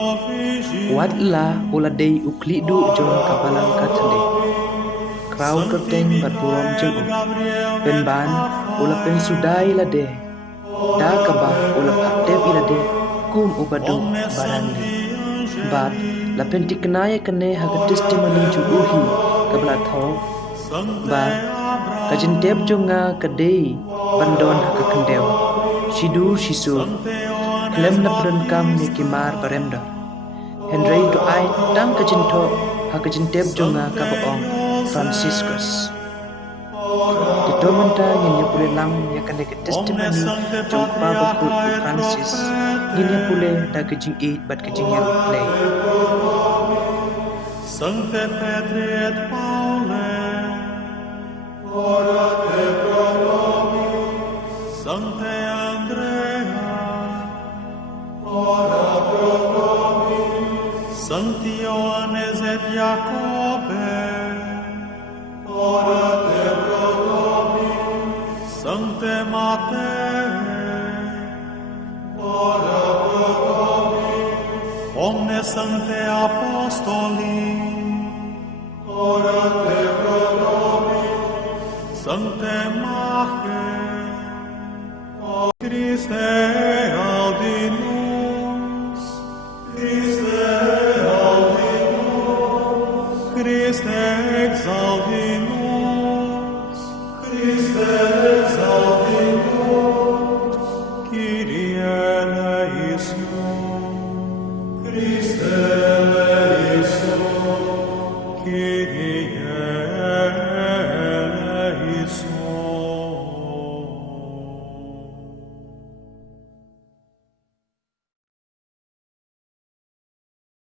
Wadlah uladei uklidu jong kapalang kathale Krau kerteng bat burom jeng pen ban ula pen sudai lade da kabah ula paktep ilade kum ubadu barandi bat la pen tiknaya kane haga testimony juuhi kabla tho ba kajintep jonga kadei bandon haga kendeu shidu shisu klem na kam ni kimar baremda Henry do ai tang kajinto hakajintep jonga kabaong Franciscus Ditomanta nya pule lang nya kane ke testimony jongpa bakut Francis nya pule da kajing e bat kajing yang play Sancte Petri et Paule ora te pro nobis Sancte Andrea ora pro Sancti Ioannes et Jacobe ora te pro nobis Sancte Matei ora pro nobis Omnes Sancte Apostoli ora te pro nobis Sancte Mache o Christe audinus Christe Christe exaltinus, Christe exaltinus, Kyrie eleison, Christe eleison, Kyrie